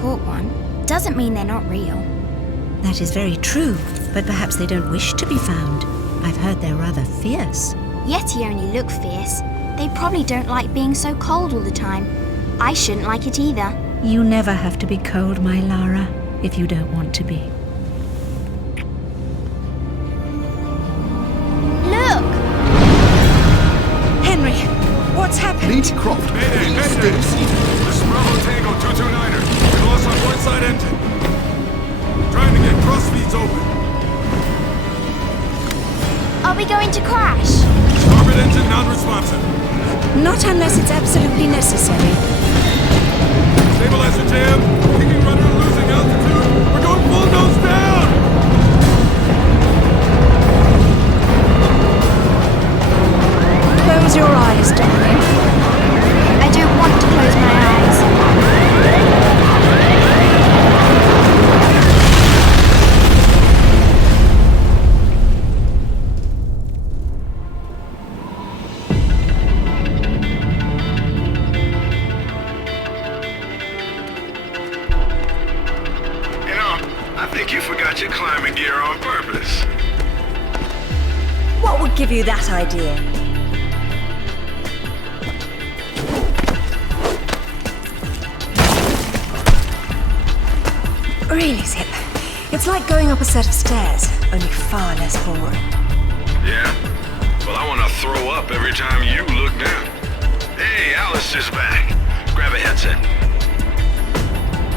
caught one doesn't mean they're not real. That is very true, but perhaps they don't wish to be found. I've heard they're rather fierce. Yeti only look fierce. They probably don't like being so cold all the time. I shouldn't like it either. You never have to be cold, my Lara, if you don't want to be. Look! Henry, what's happened? Lady Croft, Mayday, mayday! This is Bravo Tango 229er. We lost our port side engine. Trying to get cross feeds open. Are we going to crash? Starboard engine non-responsive. Not unless it's absolutely necessary. Stabilizer jam. Kicking rudder and losing altitude. We're going full nose down! Close your eyes, darling. I don't want to close my eyes. I think you forgot your climbing gear on purpose. What would give you that idea? Really, Zip? It's like going up a set of stairs, only far less boring. Yeah? Well, I want to throw up every time you look down. Hey, Alice is back. Grab a headset.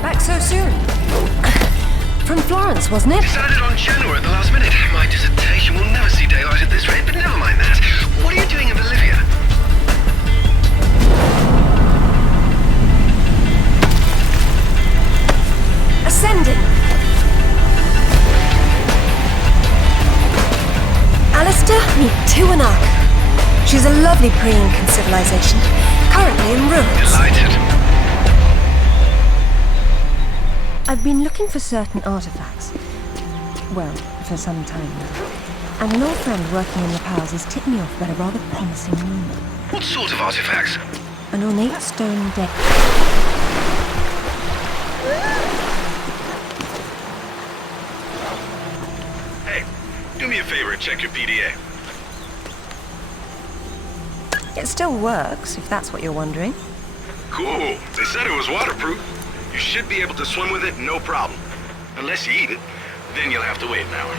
Back so soon? From Florence, wasn't it? Decided on Genoa at the last minute. My dissertation will never see daylight at this rate, but never mind that. What are you doing in Bolivia? Ascending. Alistair, meet Tuanak. She's a lovely pre-Incan civilization, currently in ruins. Delighted. I've been looking for certain artifacts. Well, for some time now. And an old friend working in the powers has tipped me off about a rather promising rumor. What sort of artifacts? An ornate stone deck. Hey, do me a favor and check your PDA. It still works, if that's what you're wondering. Cool. They said it was waterproof. You should be able to swim with it, no problem. Unless you eat it, then you'll have to wait an hour.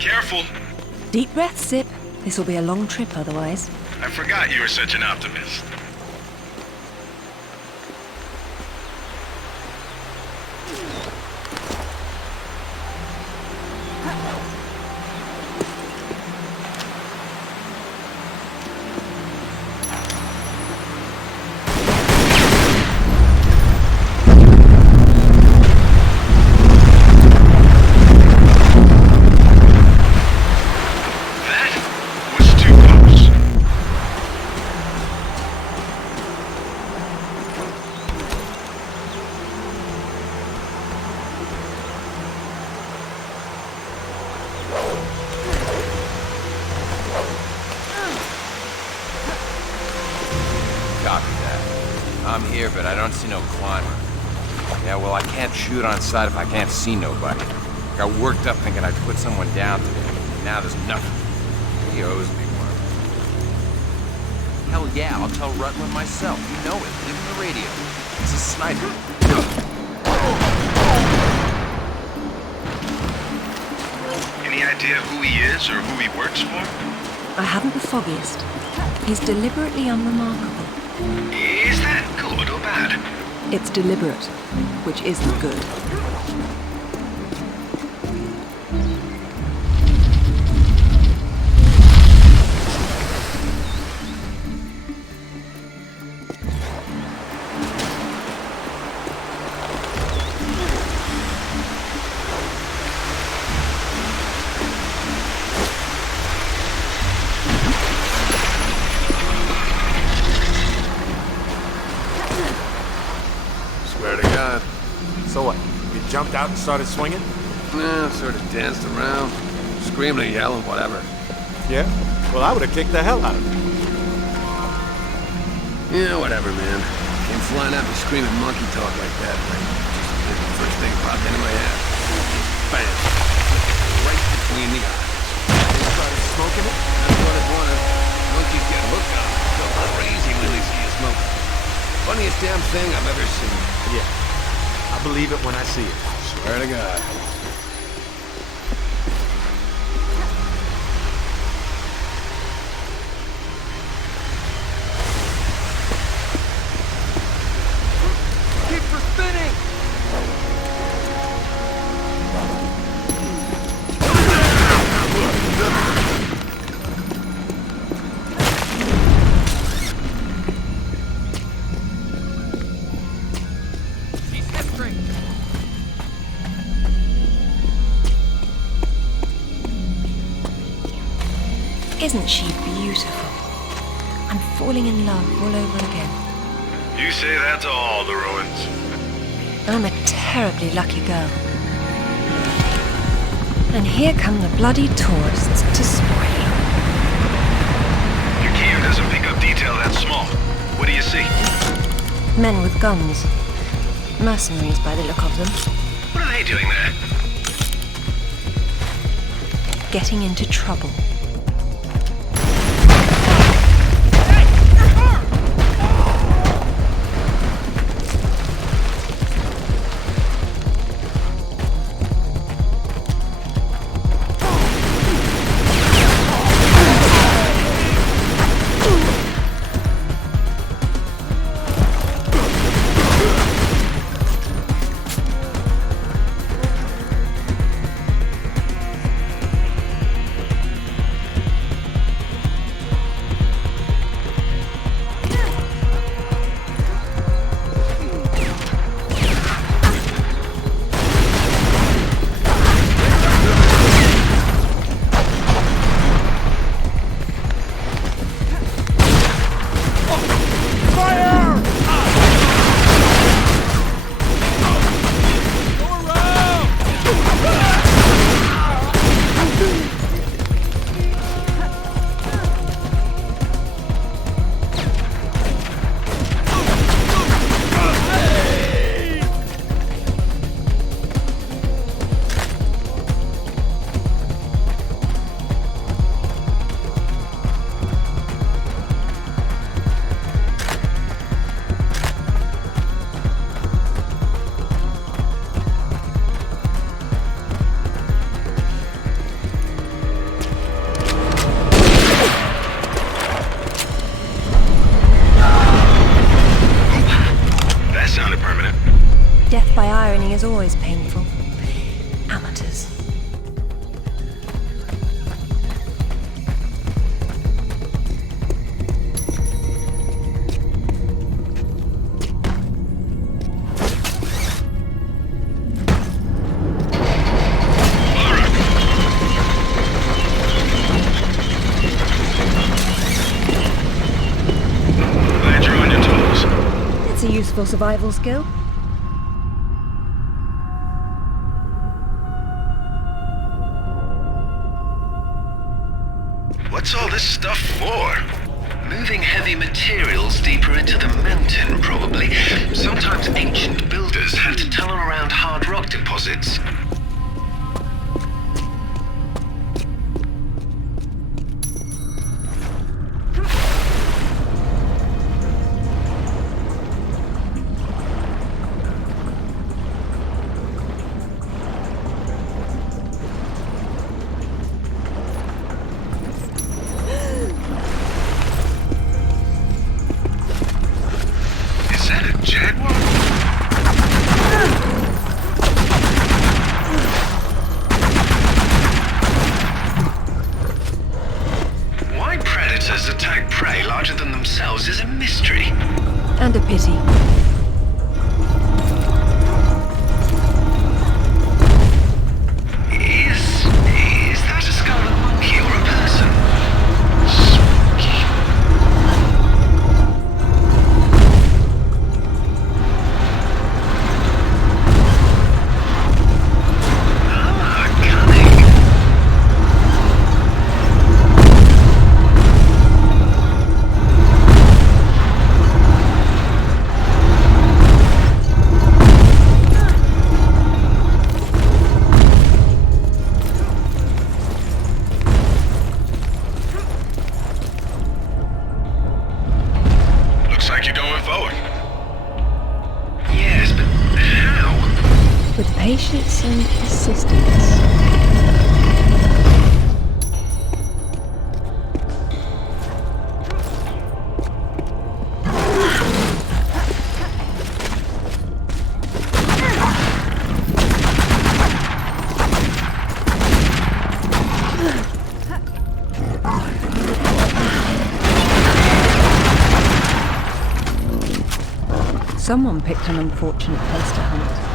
Careful. Deep breath, Zip. This will be a long trip otherwise. I forgot you were such an optimist. I'm here, but I don't see no climber. Yeah, well, I can't shoot on sight if I can't see nobody. Got worked up thinking I'd put someone down today. Now there's nothing. He owes me one. Hell yeah, I'll tell Rutland myself. You know it. Leave him the radio. He's a sniper. Any idea who he is or who he works for? I haven't the foggiest. He's deliberately unremarkable. Is that good or bad? It's deliberate, which isn't good. Swear to God. So what? You jumped out and started swinging? Nah, sort of danced around, screaming and yelling, whatever. Yeah? Well, I would have kicked the hell out of you. Yeah, whatever, man. Came flying out and screaming monkey talk like that. Like, the first thing popped into my head. Bam! Right between the eyes. You started smoking it? That's what it wanted. Monkeys get hooked on it. Go crazy when they see you smoking. Funniest damn thing I've ever seen. Yeah. I believe it when I see it. Swear to God. Keep for spinning! Isn't she beautiful? I'm falling in love all over again. You say that to all the ruins. I'm a terribly lucky girl. And here come the bloody tourists to spoil it. Your gear doesn't pick up detail that small. What do you see? Men with guns. Mercenaries by the look of them. What are they doing there? Getting into trouble. Death by irony is always painful. Amateurs. Glad you're on your toes. It's a useful survival skill. What's all this stuff for? Moving heavy materials deeper into the mountain, probably. Sometimes ancient builders had to tunnel around hard rock deposits. Is that a jaguar? with patience and persistence. Someone picked an unfortunate place to hunt.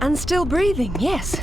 And still breathing, yes.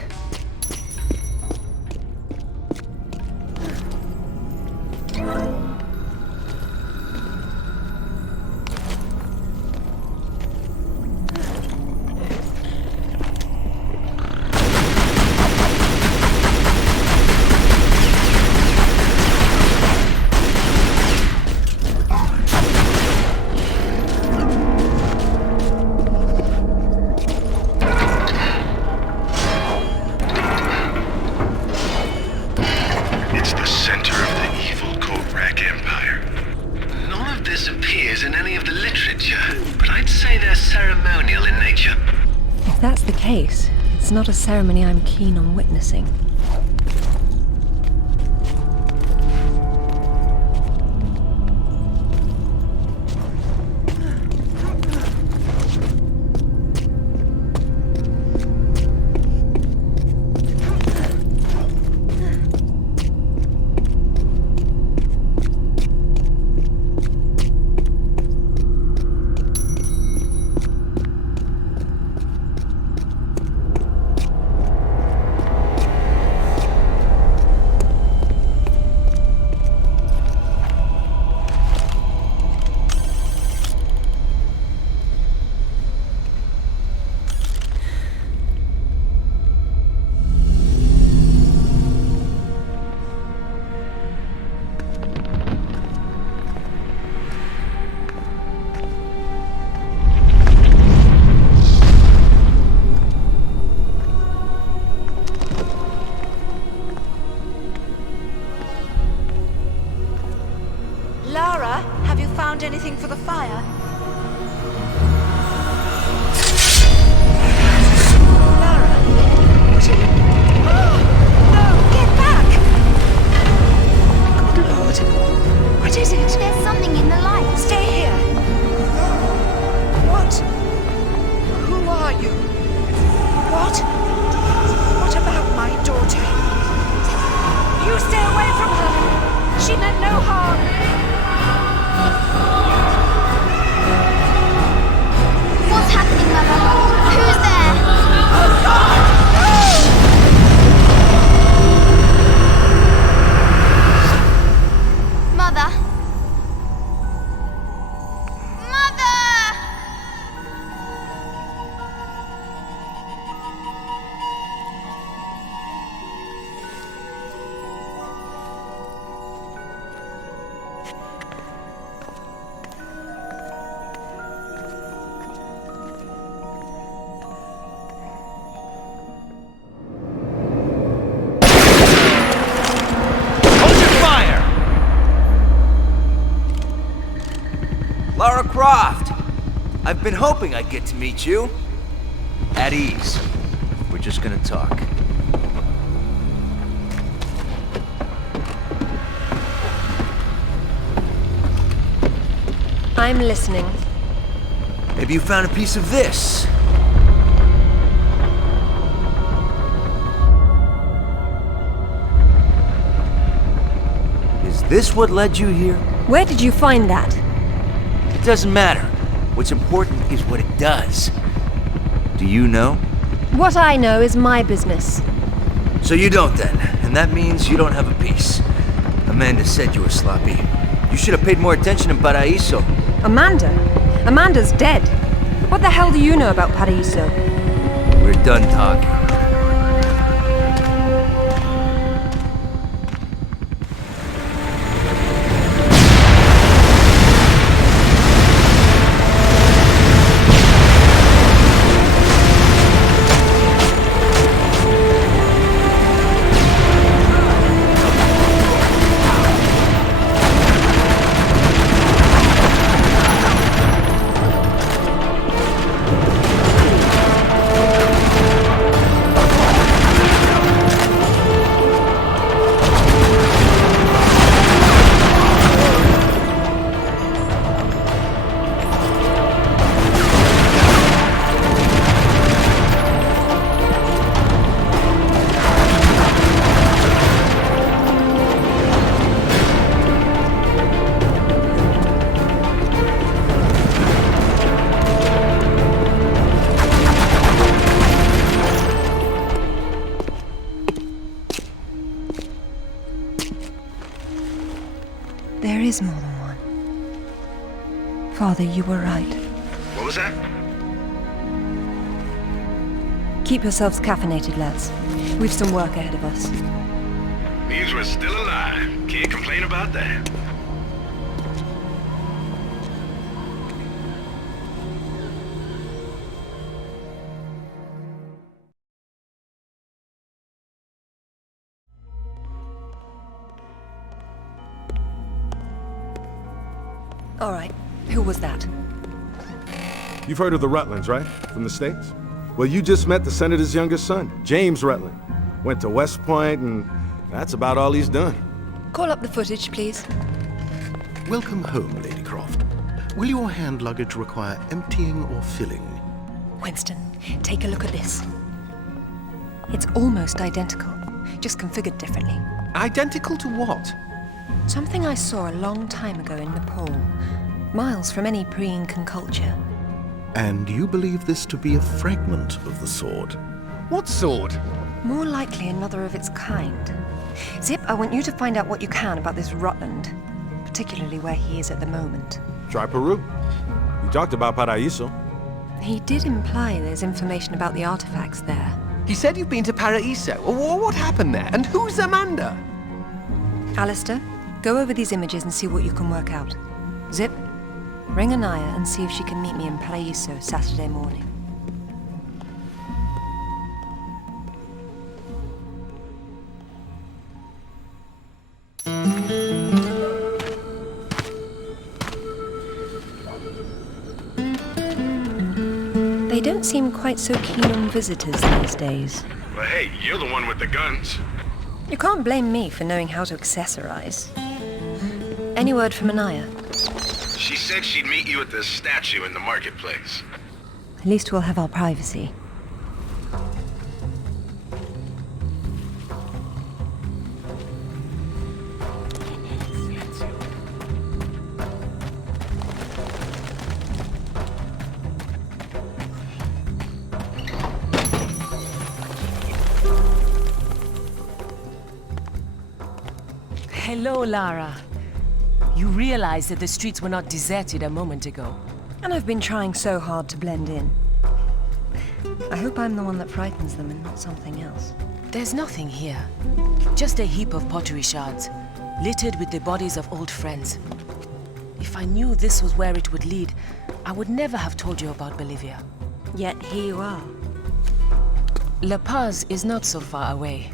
It's not a ceremony I'm keen on witnessing. I've been hoping I'd get to meet you. At ease. We're just gonna talk. I'm listening. Maybe you found a piece of this. Is this what led you here? Where did you find that? It doesn't matter. What's important is what it does. Do you know? What I know is my business. So you don't then, and that means you don't have a piece. Amanda said you were sloppy. You should have paid more attention in Paraíso. Amanda? Amanda's dead. What the hell do you know about Paraíso? We're done talking. There is more than one. Father, you were right. What was that? Keep yourselves caffeinated, lads. We've some work ahead of us. Means we're still alive. Can't complain about that. All right, who was that? You've heard of the Rutlands, right? From the States? Well, you just met the senator's youngest son, James Rutland. Went to West Point, and that's about all he's done. Call up the footage, please. Welcome home, Lady Croft. Will your hand luggage require emptying or filling? Winston, take a look at this. It's almost identical, just configured differently. Identical to what? Something I saw a long time ago in Nepal, miles from any pre-Incan culture. And you believe this to be a fragment of the sword? What sword? More likely another of its kind. Zip, I want you to find out what you can about this Rutland, particularly where he is at the moment. Try Peru. You talked about Paraíso. He did imply there's information about the artifacts there. He said you've been to Paraíso. What happened there? And who's Amanda? Alistair, go over these images and see what you can work out. Zip, ring Anaya and see if she can meet me in Paraíso Saturday morning. They don't seem quite so keen on visitors these days. Well, hey, you're the one with the guns. You can't blame me for knowing how to accessorize. Any word from Anaya? She said she'd meet you at the statue in the marketplace. At least we'll have our privacy. Hello, Lara. You realize that the streets were not deserted a moment ago. And I've been trying so hard to blend in. I hope I'm the one that frightens them and not something else. There's nothing here. Just a heap of pottery shards, littered with the bodies of old friends. If I knew this was where it would lead, I would never have told you about Bolivia. Yet here you are. La Paz is not so far away.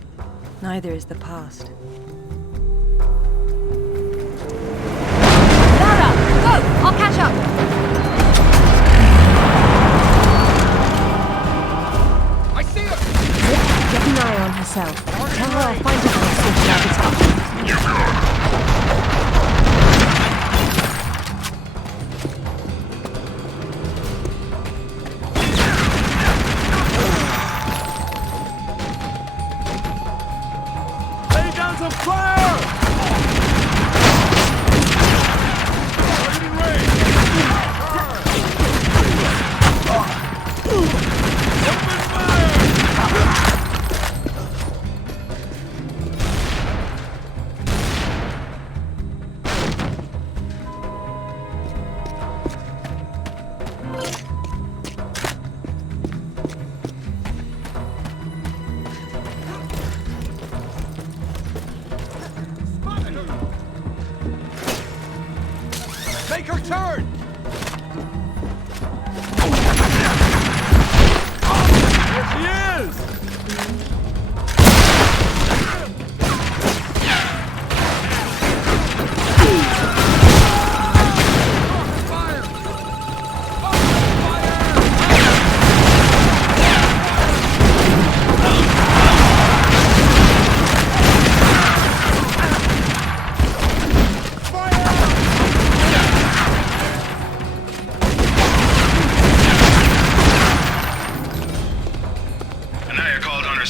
Neither is the past. Lara, go! I'll catch up!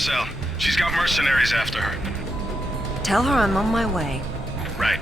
cell. She's got mercenaries after her. Tell her I'm on my way. Right.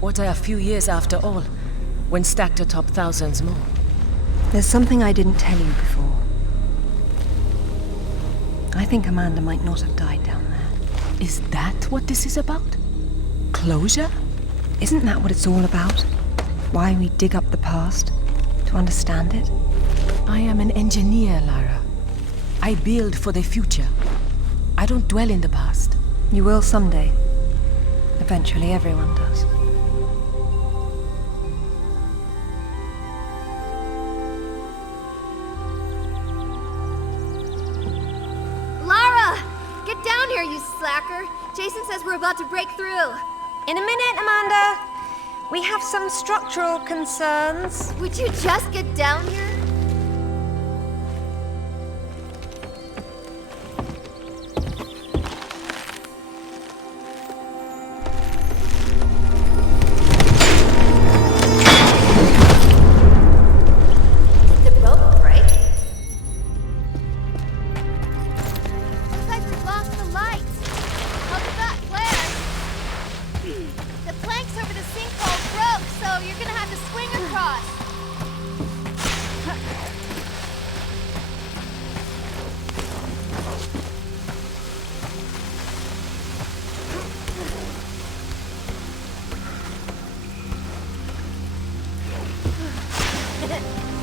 What are a few years after all, when stacked atop thousands more? There's something I didn't tell you before. I think Amanda might not have died down there. Is that what this is about? Closure? Isn't that what it's all about? Why we dig up the past? To understand it? I am an engineer, Lara. I build for the future. I don't dwell in the past. You will someday. Eventually, everyone does. Lara! Get down here, you slacker! Jason says we're about to break through. In a minute, Amanda. We have some structural concerns. Would you just get down here?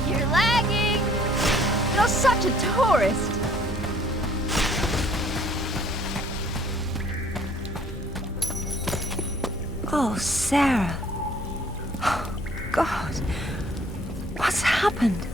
You're lagging! You're such a tourist! Oh, Sarah. God. What's happened?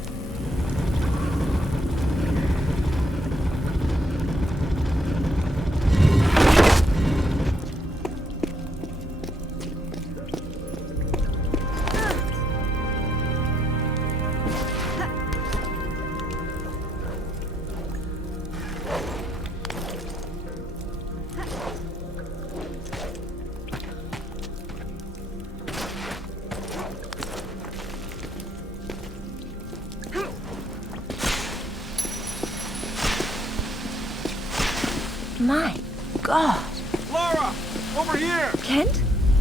My God. Lara! Over here! Kent?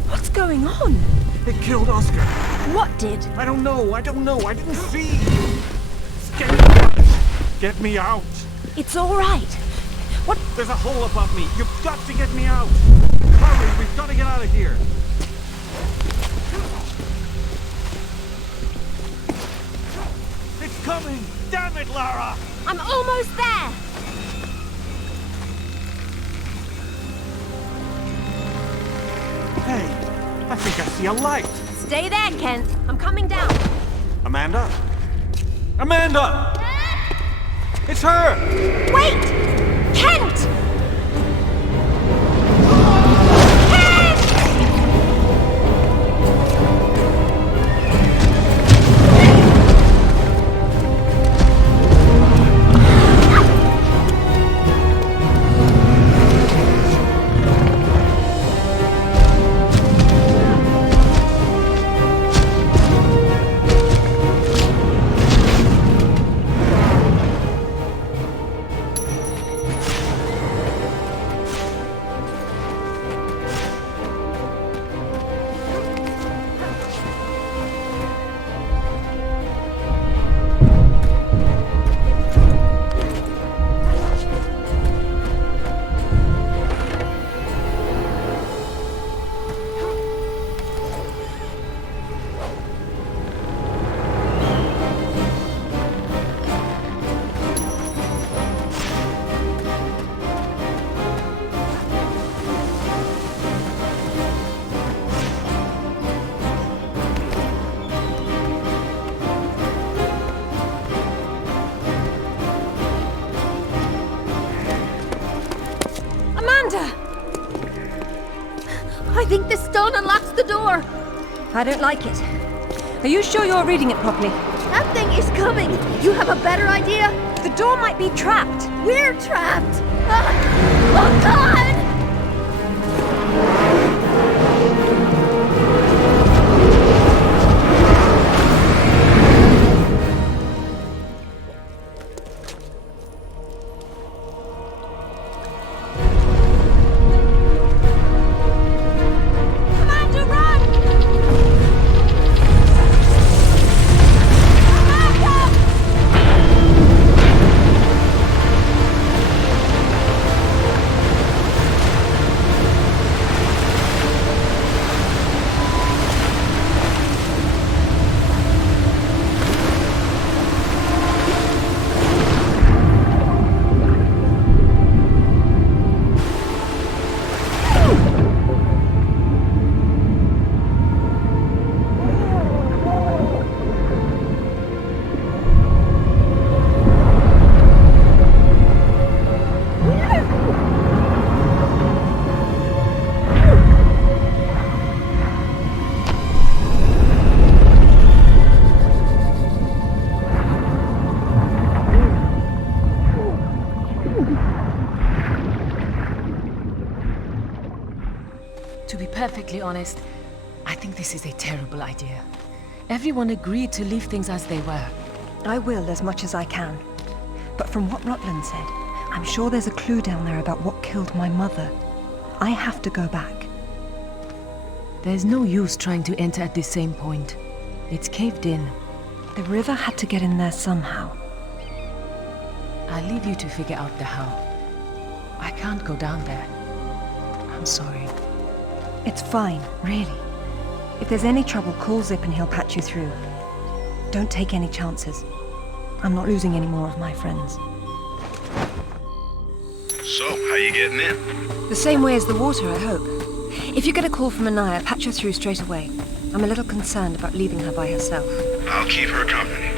What's going on? They killed Oscar. What did? I don't know. I didn't see. Scared. Get me out. It's all right. What? There's a hole above me. You've got to get me out. Hurry, we've got to get out of here. It's coming. Damn it, Lara! I'm almost there. Hey, I think I see a light. Stay there, Kent. I'm coming down. Amanda? Amanda! It's her! Wait! Kent! I think this stone unlocks the door. I don't like it. Are you sure you're reading it properly? That thing is coming. You have a better idea? The door might be trapped. We're trapped. Oh, God! perfectly honest, I think this is a terrible idea. Everyone agreed to leave things as they were. I will as much as I can. But from what Rutland said, I'm sure there's a clue down there about what killed my mother. I have to go back. There's no use trying to enter at the same point. It's caved in. The river had to get in there somehow. I'll leave you to figure out the how. I can't go down there. I'm sorry. It's fine, really. If there's any trouble, call Zip and he'll patch you through. Don't take any chances. I'm not losing any more of my friends. So, how you getting in? The same way as the water, I hope. If you get a call from Anaya, patch her through straight away. I'm a little concerned about leaving her by herself. I'll keep her company.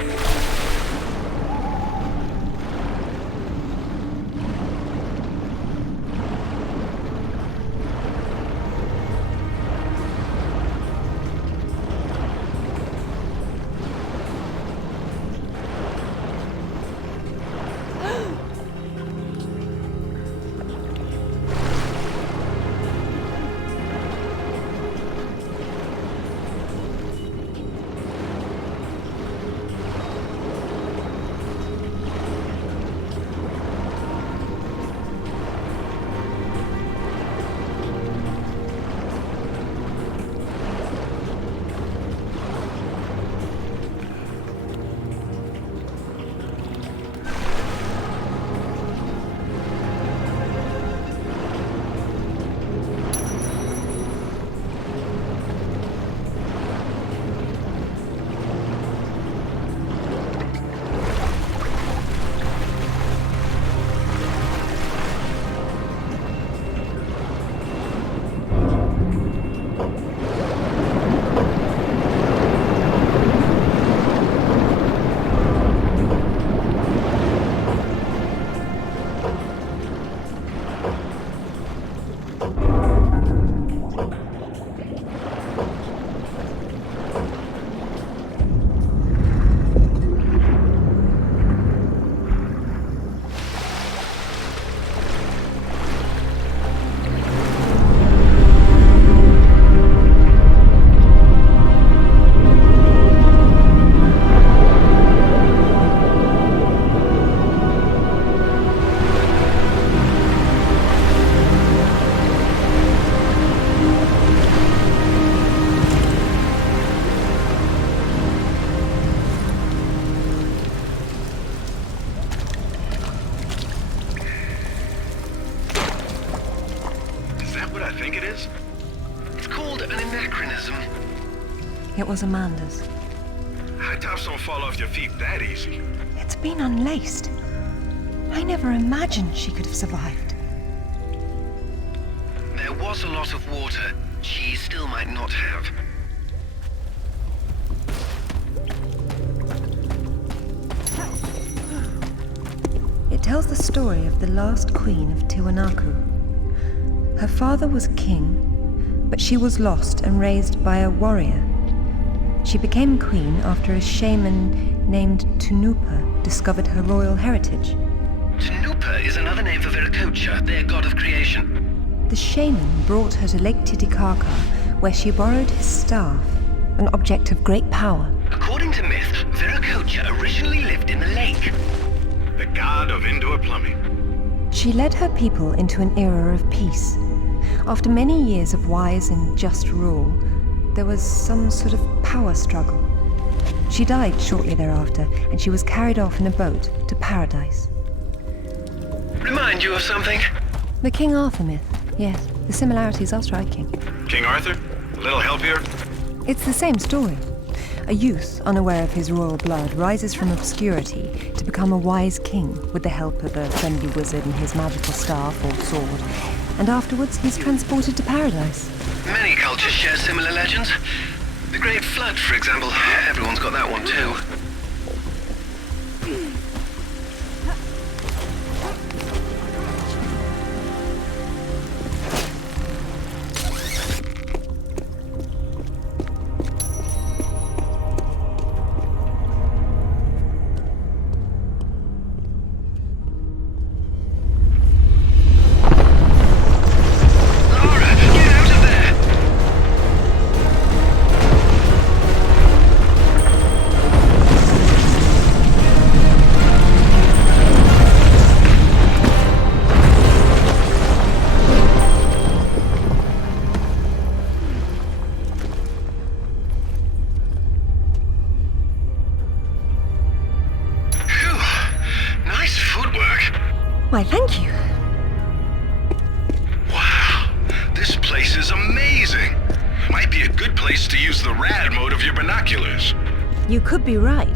It was Amanda's. High tops don't fall off your feet that easy. It's been unlaced. I never imagined she could have survived. There was a lot of water. She still might not have. It tells the story of the last queen of Tiwanaku. Her father was king, but she was lost and raised by a warrior. She became queen after a shaman named Tunupa discovered her royal heritage. Tunupa is another name for Viracocha, their god of creation. The shaman brought her to Lake Titicaca, where she borrowed his staff, an object of great power. According to myth, Viracocha originally lived in the lake. The god of indoor plumbing. She led her people into an era of peace. After many years of wise and just rule, there was some sort of power struggle. She died shortly thereafter, and she was carried off in a boat to paradise. Remind you of something? The King Arthur myth, yes. The similarities are striking. King Arthur? A little help here? It's the same story. A youth, unaware of his royal blood, rises from obscurity to become a wise king with the help of a friendly wizard and his magical staff or sword, and afterwards he's transported to paradise. Many cultures share similar legends. The Great Flood, for example. Everyone's got that one too. Why, thank you. Wow, this place is amazing. Might be a good place to use the rad mode of your binoculars. You could be right.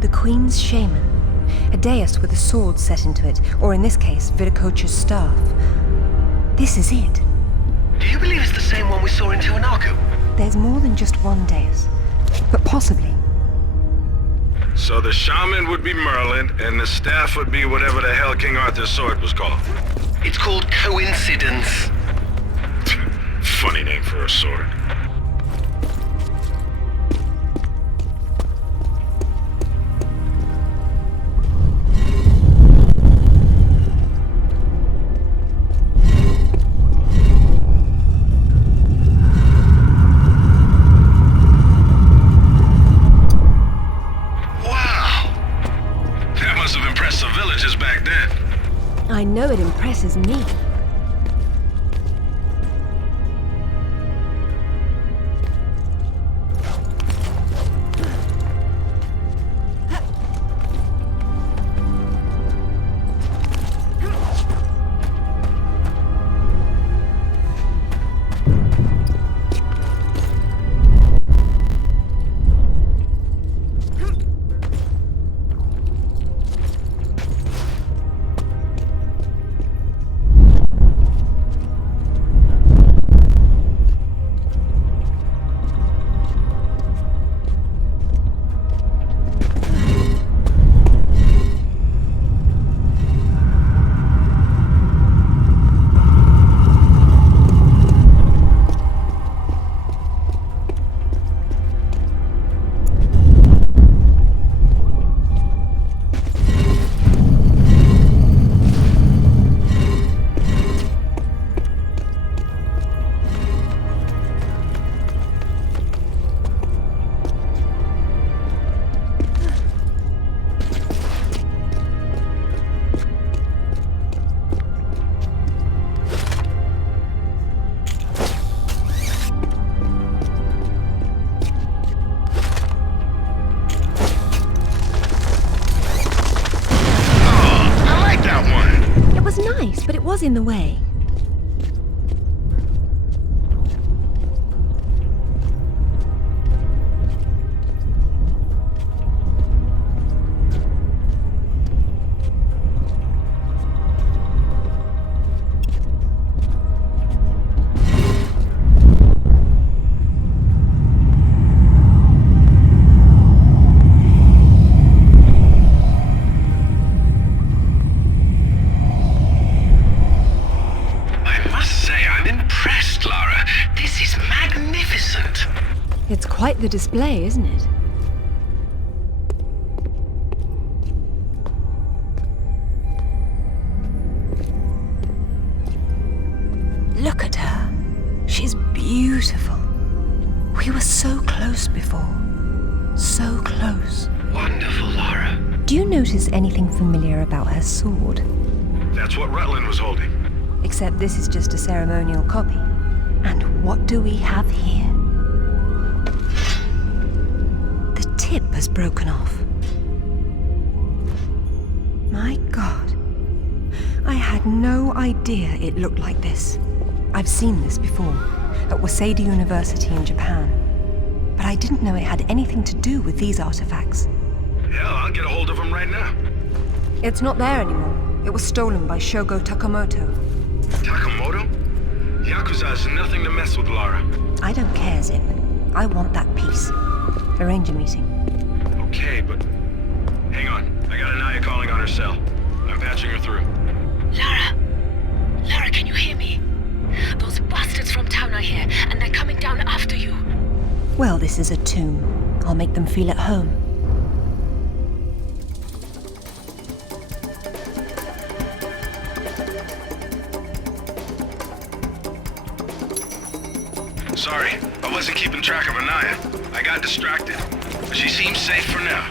The Queen's shaman. A dais with a sword set into it, or in this case, Viracocha's staff. This is it. Do you believe it's the same one we saw in Tiwanaku? There's more than just one dais, but possibly. So the shaman would be Merlin, and the staff would be whatever the hell King Arthur's sword was called. It's called coincidence. Funny name for a sword. I know it impresses me. But it was in the way. It's quite the display, isn't it? Look at her. She's beautiful. We were so close before. So close. Wonderful, Lara. Do you notice anything familiar about her sword? That's what Rutland was holding. Except this is just a ceremonial copy. And what do we have here? The tip has broken off. My God. I had no idea it looked like this. I've seen this before, at Waseda University in Japan. But I didn't know it had anything to do with these artifacts. Hell, I'll get a hold of them right now. It's not there anymore. It was stolen by Shogo Takamoto. Takamoto? Yakuza's nothing to mess with, Lara. I don't care, Zip. I want that piece. Arrange a meeting. Okay, but... Hang on. I got Anaya calling on her cell. I'm patching her through. Lara! Lara, can you hear me? Those bastards from town are here, and they're coming down after you. Well, this is a tomb. I'll make them feel at home. Sorry, I wasn't keeping track of Anaya. I got distracted. But she seems safe for now.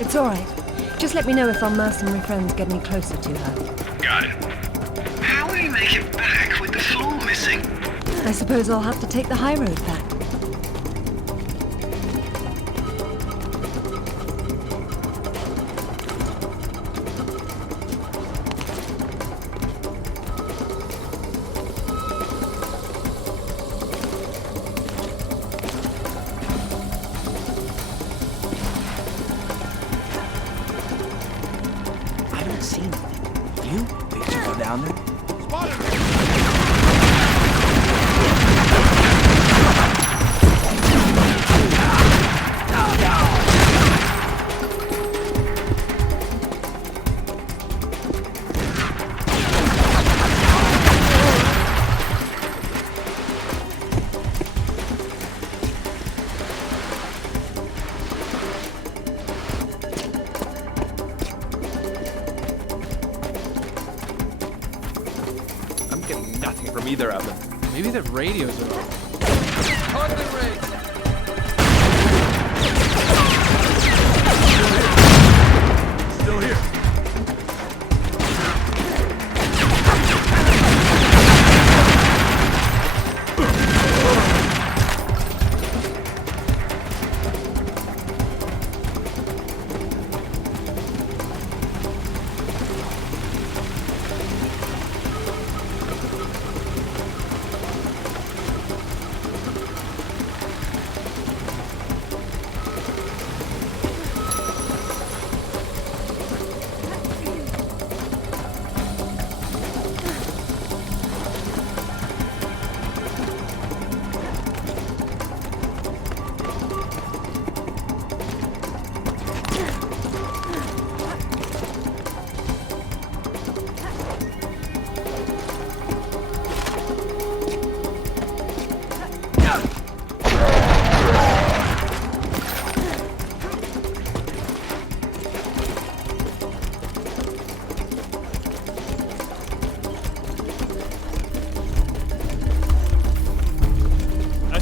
It's all right. Just let me know if our mercenary friends get any closer to her. Got it. How will you make it back with the floor missing? I suppose I'll have to take the high road back. I don't see anything. You? Did you go down there? I'm getting nothing from either of them. Maybe the radios are off. Target rate! Still here.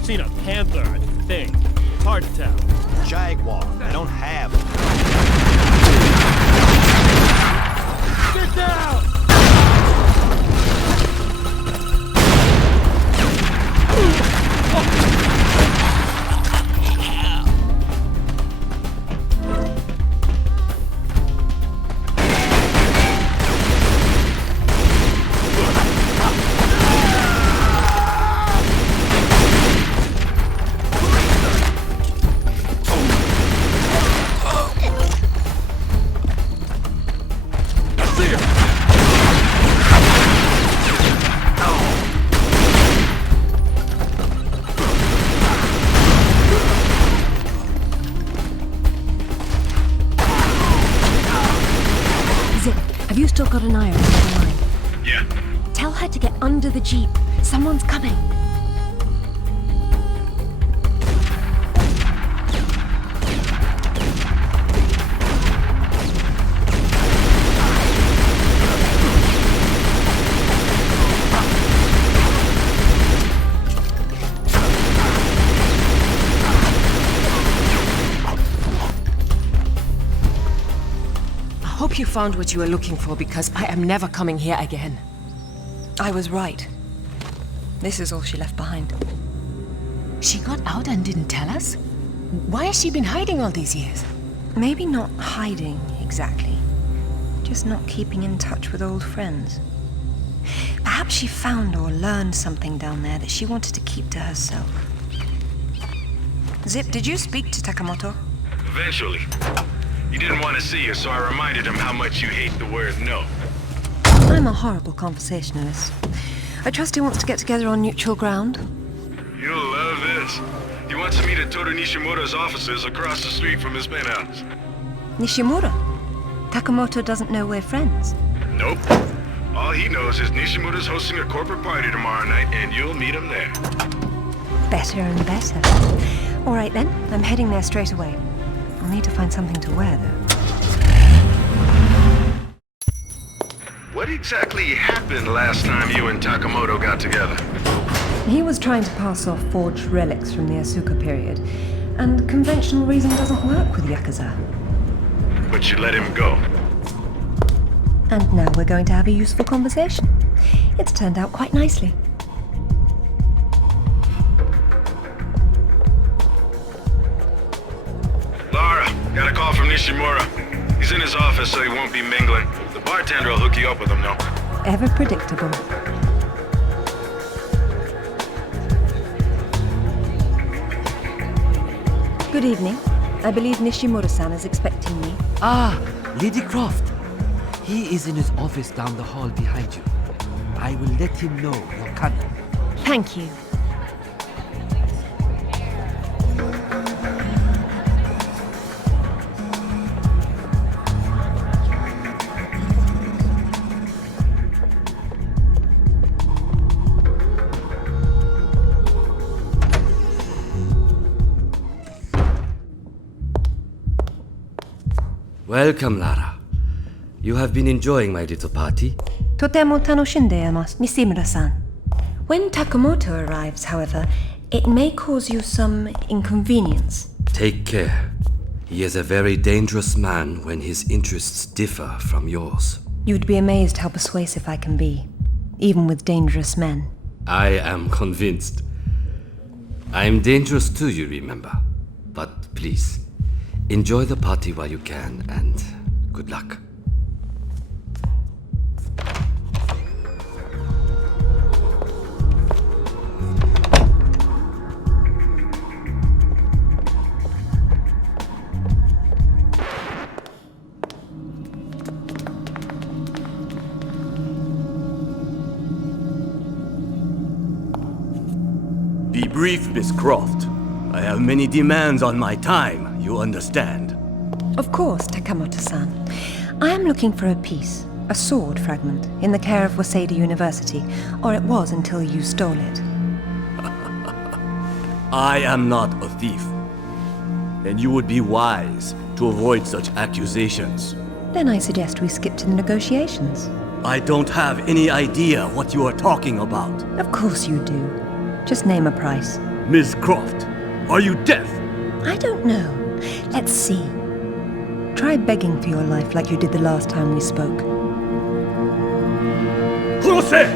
Seen a panther, I think. It's hard to tell. Jaguar. I don't have. Get down! Have you still got an eye on the line? Yeah. Tell her to get under the jeep. Someone's coming. I hope you found what you were looking for, because I am never coming here again. I was right. This is all she left behind. She got out and didn't tell us? Why has she been hiding all these years? Maybe not hiding, exactly. Just not keeping in touch with old friends. Perhaps she found or learned something down there that she wanted to keep to herself. Zip, did you speak to Takamoto? Eventually. He didn't want to see you, so I reminded him how much you hate the word no. I'm a horrible conversationalist. I trust he wants to get together on neutral ground. You'll love this. He wants to meet at Toru Nishimura's offices across the street from his penthouse. Nishimura? Takamoto doesn't know we're friends. Nope. All he knows is Nishimura's hosting a corporate party tomorrow night, and you'll meet him there. Better and better. All right then, I'm heading there straight away. I'll need to find something to wear, though. What exactly happened last time you and Takamoto got together? He was trying to pass off forged relics from the Asuka period, and conventional reason doesn't work with Yakuza. But you let him go. And now we're going to have a useful conversation. It's turned out quite nicely. Lara, got a call from Nishimura. He's in his office, so he won't be mingling. The bartender will hook you up with him, though. Ever predictable. Good evening. I believe Nishimura-san is expecting me. Ah, Lady Croft. He is in his office down the hall behind you. I will let him know you're coming. Thank you. Welcome, Lara. You have been enjoying my little party? Totemo tanoshindeamasu, Nishimura-san. When Takamoto arrives, however, it may cause you some inconvenience. Take care. He is a very dangerous man when his interests differ from yours. You'd be amazed how persuasive I can be, even with dangerous men. I am convinced. I'm dangerous too, you remember. But please, enjoy the party while you can, and good luck. Be brief, Miss Croft. I have many demands on my time, you understand. Of course, Takamoto-san. I am looking for a piece, a sword fragment, in the care of Waseda University, or it was until you stole it. I am not a thief. And you would be wise to avoid such accusations. Then I suggest we skip to the negotiations. I don't have any idea what you are talking about. Of course you do. Just name a price. Miss Croft, are you deaf? I don't know. Let's see. Try begging for your life like you did the last time we spoke. 殺せ!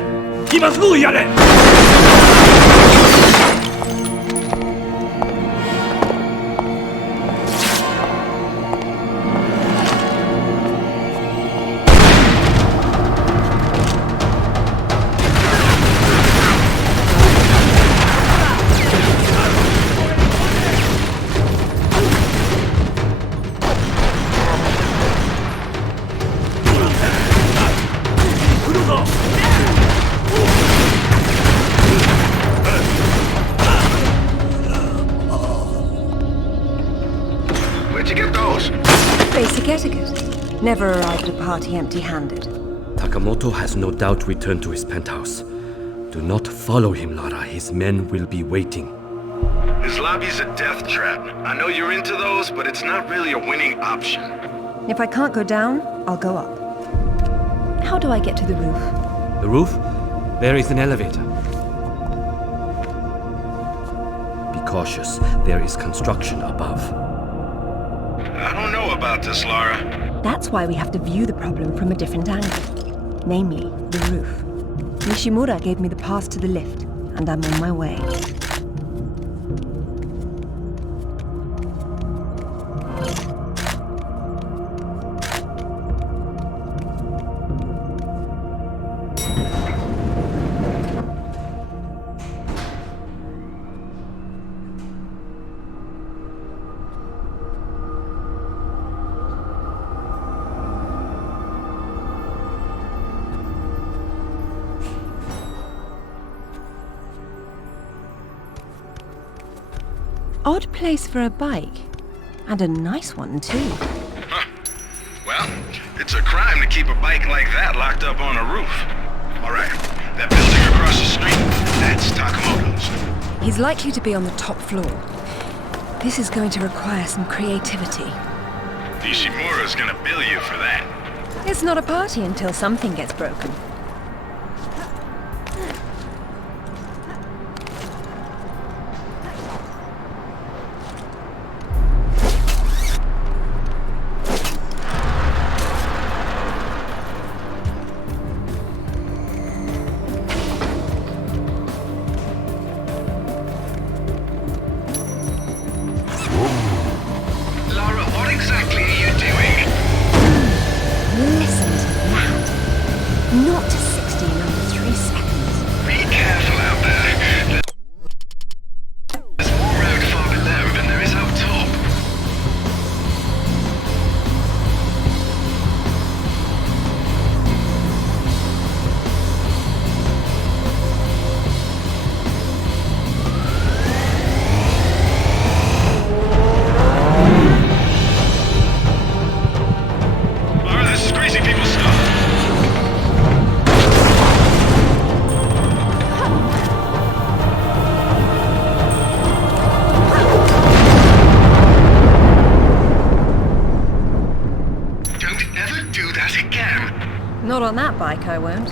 今すぐやれ! Never arrived at a party empty-handed. Takamoto has no doubt returned to his penthouse. Do not follow him, Lara. His men will be waiting. His lobby's a death trap. I know you're into those, but it's not really a winning option. If I can't go down, I'll go up. How do I get to the roof? The roof? There is an elevator. Be cautious. There is construction above. I don't know about this, Lara. That's why we have to view the problem from a different angle. Namely, the roof. Nishimura gave me the pass to the lift, and I'm on my way. Odd place for a bike. And a nice one, too. Huh. Well, it's a crime to keep a bike like that locked up on a roof. All right, that building across the street, that's Takamoto's. He's likely to be on the top floor. This is going to require some creativity. Nishimura's gonna bill you for that. It's not a party until something gets broken. Not to 60 in under 3 seconds. Be careful out there. There's more road far below than there is up top. Lara, this is crazy people stuff. Don't ever do that again. Not on that bike, I won't.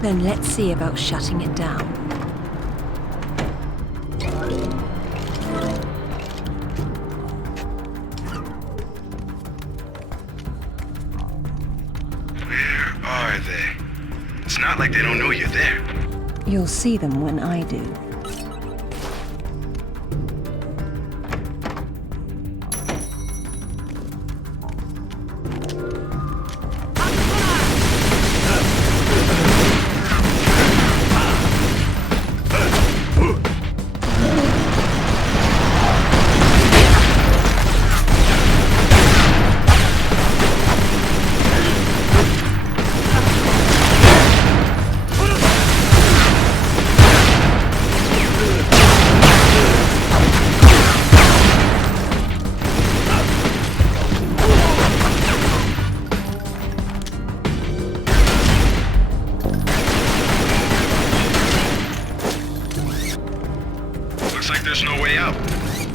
Then let's see about shutting it down. Where are they? It's not like they don't know you're there. You'll see them when I do.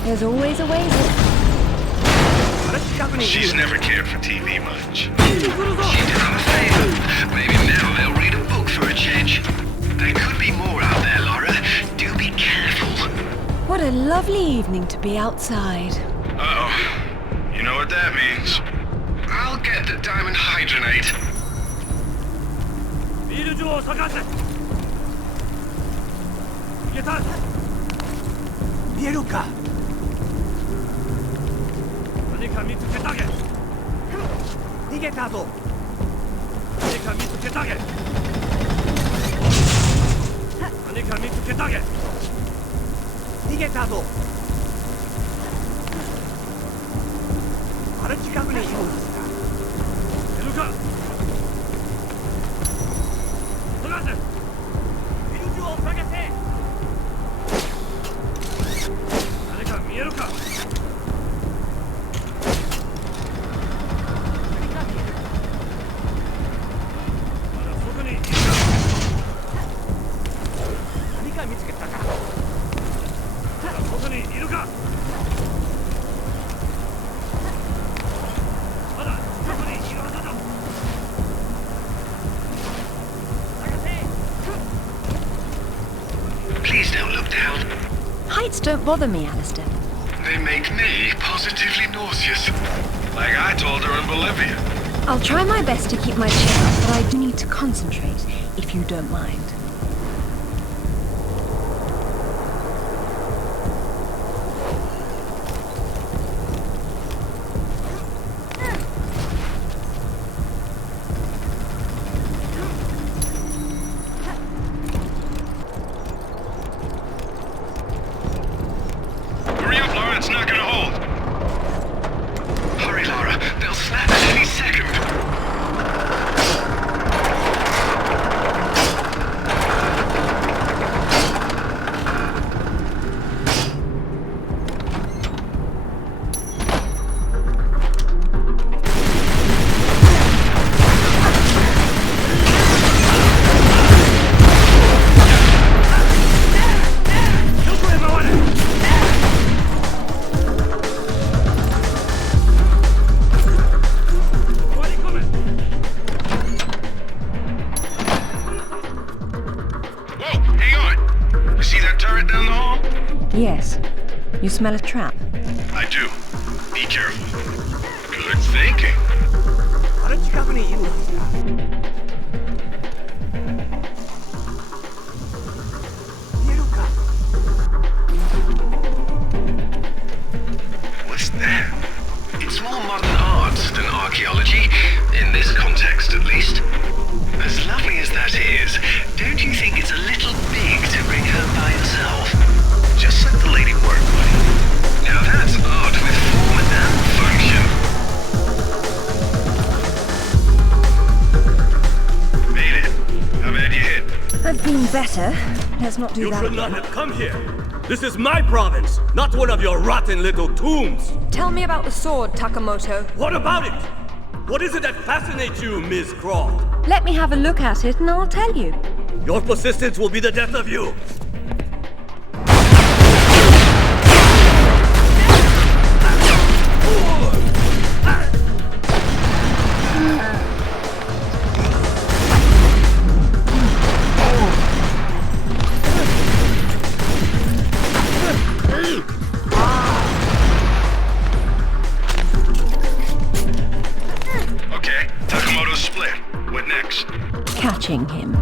There's always a way out. She's never cared for TV much. She did them a favor. Maybe now they'll read a book for a change. There could be more out there, Lara. Do be careful. What a lovely evening to be outside. Uh-oh. You know what that means. I'll get the diamond hydronate. heights don't bother me, Alistair. They make me positively nauseous. Like I told her in Bolivia. I'll try my best to keep my chin up, but I do need to concentrate, if you don't mind. Hurry up, Lara, it's not gonna hold. Hurry, Lara, they'll snap at any second. Yes. You smell a trap? I do. Be careful. Good thinking. What's that? It's more modern art than archaeology, in this context at least. As lovely as that is, don't you think it's a little big to bring home by yourself? Just let the lady work, buddy. Now that's art with form and function. Made it. How bad you hit? I've been better. Let's not do that You should not have come here. This is my province, not one of your rotten little tombs. Tell me about the sword, Takamoto. What about it? What is it that fascinates you, Miss Croft? Let me have a look at it and I'll tell you. Your persistence will be the death of you. Okay, Takamoto's split. What next? Catching him.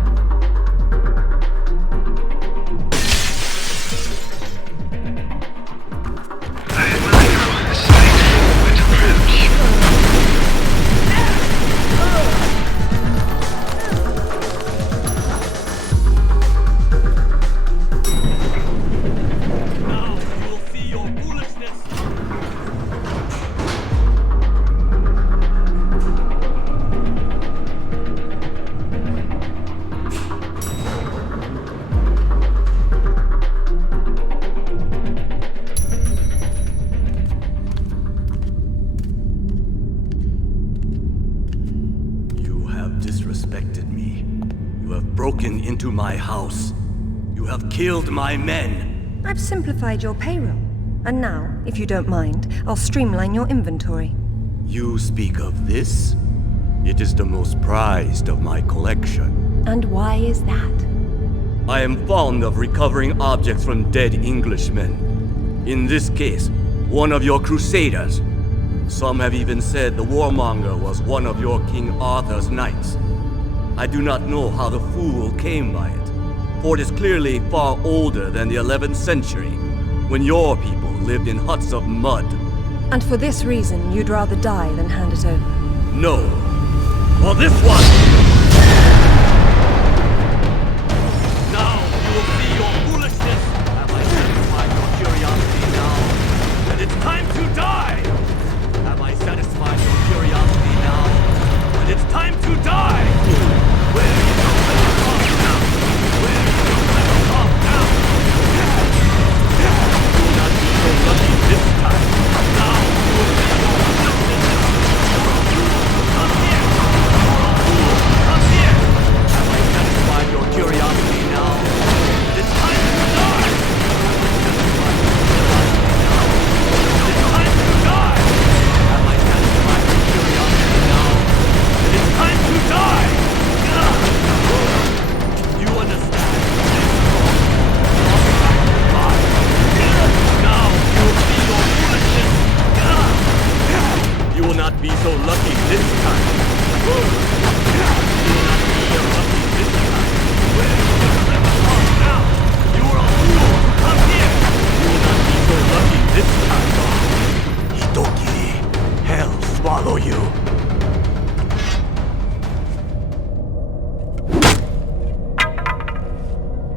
Broken into my house. You have killed my men. I've simplified your payroll. And now, if you don't mind, I'll streamline your inventory. You speak of this? It is the most prized of my collection. And why is that? I am fond of recovering objects from dead Englishmen. In this case, one of your crusaders. Some have even said the warmonger was one of your King Arthur's knights. I do not know how the fool came by it, for it is clearly far older than the 11th century, when your people lived in huts of mud. And for this reason, you'd rather die than hand it over? No. For this one! Now you will see your foolishness! Have I satisfied your curiosity now? And it's time to die! Have I satisfied your curiosity now? And it's time to die! Where is your little cough now? Where is your little cough now? Do not be so lucky this time. Now you will see your foolishness. Come here!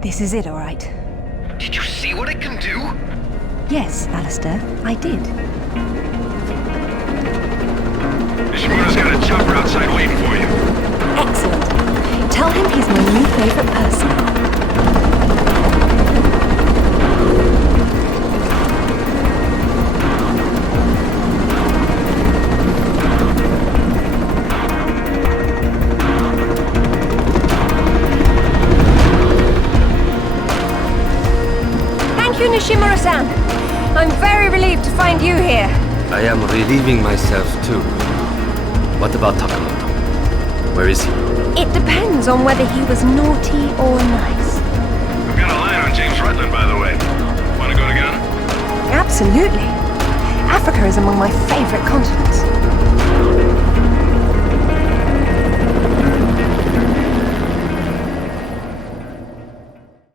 This is it, all right. Did you see what it can do? Yes, Alistair, I did. Nishimura's got a chopper outside waiting for you. Excellent. Tell him he's my new favorite person. Thank you, Nishimura-san. I'm very relieved to find you here. I am relieving myself too. What about Takamoto? Where is he? It depends on whether he was naughty or nice. I've got a line on James Rutland, by the way. Want to go together? Absolutely. Africa is among my favorite continents.